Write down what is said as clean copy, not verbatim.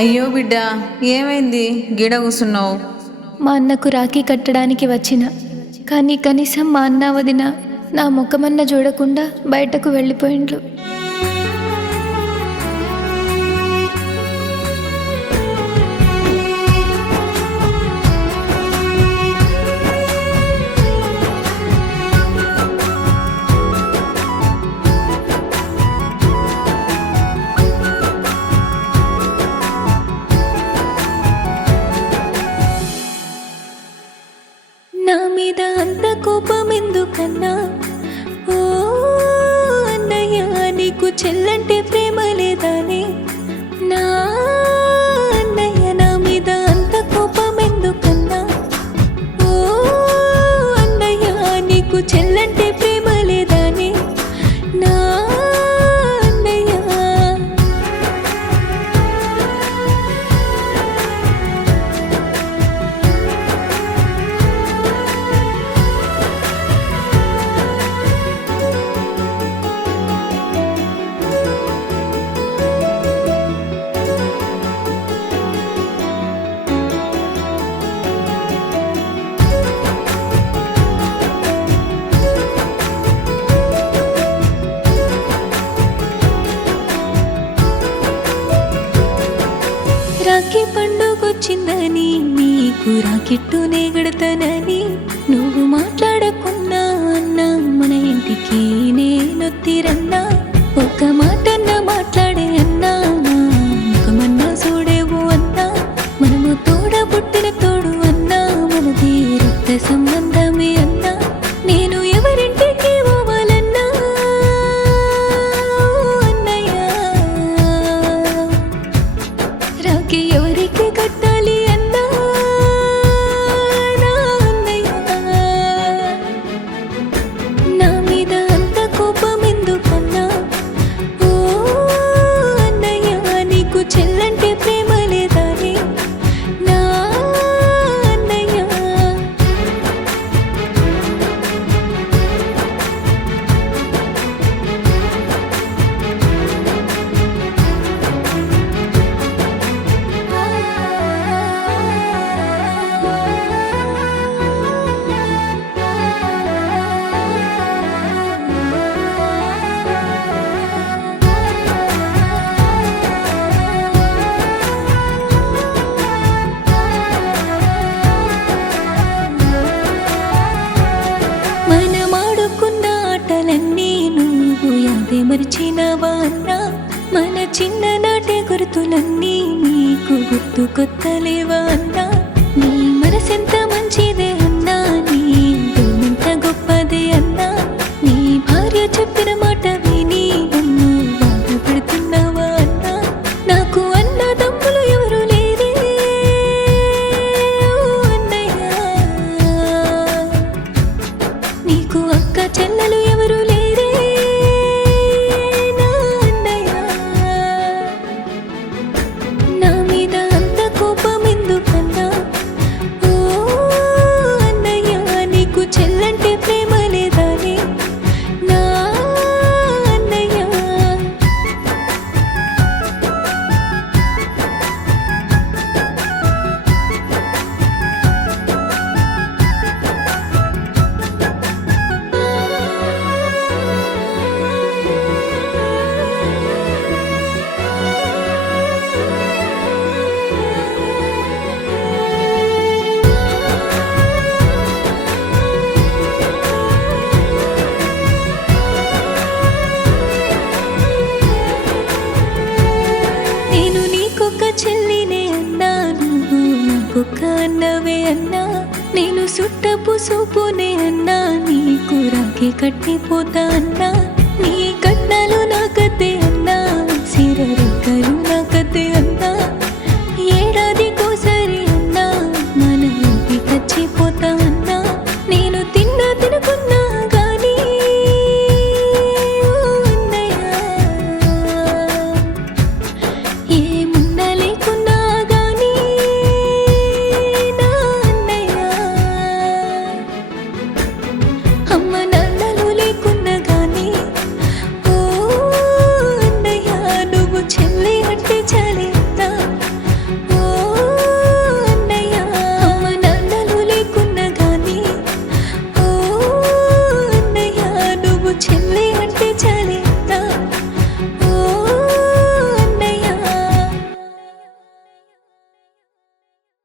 అయ్యో బిడ్డ, ఏమైంది గిడ కూసున్నావు? మా అన్నకు రాఖీ కట్టడానికి వచ్చిన, కానీ కనీసం మా అన్న వదిన నా ముఖమన్న చూడకుండా బయటకు వెళ్ళిపోయిండ్రు. నా మీద అంత కోపం ఎందుకన్నా? ఓ అన్నయ్య, నీకు చెల్లంటే ప్రేమ లేదానే? నా అన్నయ్య, నా మీద అంత కోపం ఎందుకన్నా? ఓ అన్నయ్య, నీకు చెల్లంటే ప్రేమ లేదానే? నా అన్నయ్య, రాఖీ పండుగొచ్చిందని నీకు రాకెట్టునే గడతానని నువ్వు మాట్లాడకున్నా అన్నా, మన ఇంటికి నేనొత్తిరన్నా. ఒక మాటన్నా మాట్లాడే అన్నా, ముఖమన్నా చూడేవు అన్నా. మనము తోడ పుట్టిన తోడు అన్నా, మనది రక్త సంబంధమే అన్నా. నేను ఎవరింటికి పోవాలన్నా అన్నయ్య, రాఖీ ఎవరికి కట్టాలి అన్నా నా అన్నయ్య. నా మీద అంత కోపం ఎందుకన్నా? ఓ అన్నయ్య, నీకు చెల్లంటే ప్రేమ లేదానే? నా అన్నయ్య, మనమాడుకున్న ఆటలన్నీ నువ్వు యాదే మరిచినవా అన్నా? మన చిన్ననాటి గుర్తులన్నీ నీకు గుర్తుకొత్తలేవా అన్నా? నీ మనసెంత మంచిదే అన్నా, నీ ఎంత గొప్పదే అన్నా. నీ భార్య చెప్పిన మాట విని నన్ను బాధపడుతున్నావా అన్నా? నాకు అన్న తమ్ములు ఎవరు లేరే ఓ అన్నయ్య, నీకు అక్క చెల్లెలు ఎవరు లేరే నా అన్నయ్య. నా మీద అంత కోపం ఎందుకన్నా? ఓ అన్నయ్య, నీకు చెల్లంటే ప్రేమ లేదానే? నా అన్నయ్య, నేను నీకొక్క చెల్లినే అన్నా, నువ్వు నాకొక్క అన్నవే అన్నా. నేను సుట్టపు సూపునే అన్నా, నీకు రాఖీ కట్టిపోతా అన్నా.